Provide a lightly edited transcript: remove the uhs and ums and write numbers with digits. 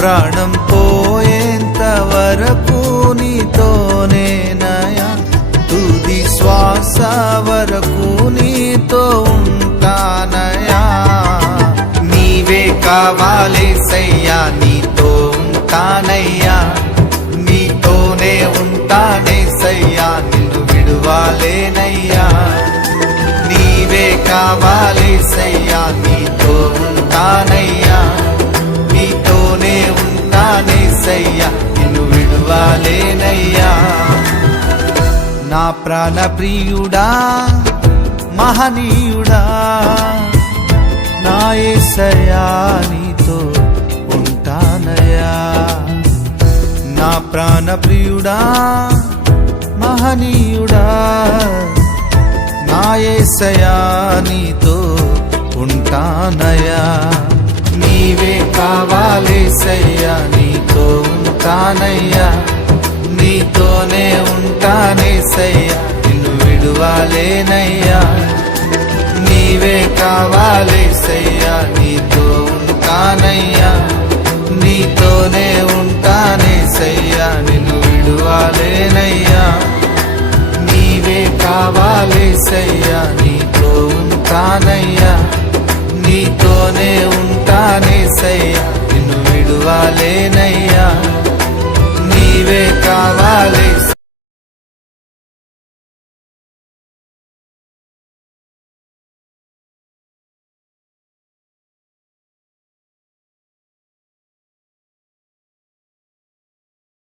ప్రాణం పోయేంత వరకు నీతోనేనయా, తుది శ్వాస వరకు నీతో ఉంటానయా. నీవే కావాలేసయ్యా, నీతో ఉంటానయ్యా, నీతోనే ఉంటానేసయ్యా, నిన్ను విడువాలేనయ్యా. నీవే కావాలేసయ్యా, నీతో ఉంటానయ్యా, నీతోనే ఉంటానేసయ్యా, నిన్ను విడువాలేనయ్యా. నా ప్రాణ ప్రియుడా మహనీయుడా, నా యేసయ్యా నీతో ఉంటానయ్యా. నా ప్రాణ ప్రియుడా మహనీయుడా, నా యేసయ్యా నీతో ఉంటానయ్యా. నీవే కావాలేసయ్యా, నీతో ఉంటానయ్యా, నీతోనే ఉంటానేసయ్యా, నిన్ను విడువాలేనయ్యా. నీవే కావాలేసయ్యా, నీతో ఉంటానయ్యా, నీతోనే ఉంటానేసయ్యా, నిన్ను విడువాలేనయ్యా. నీవే కావాలేసయ్యా,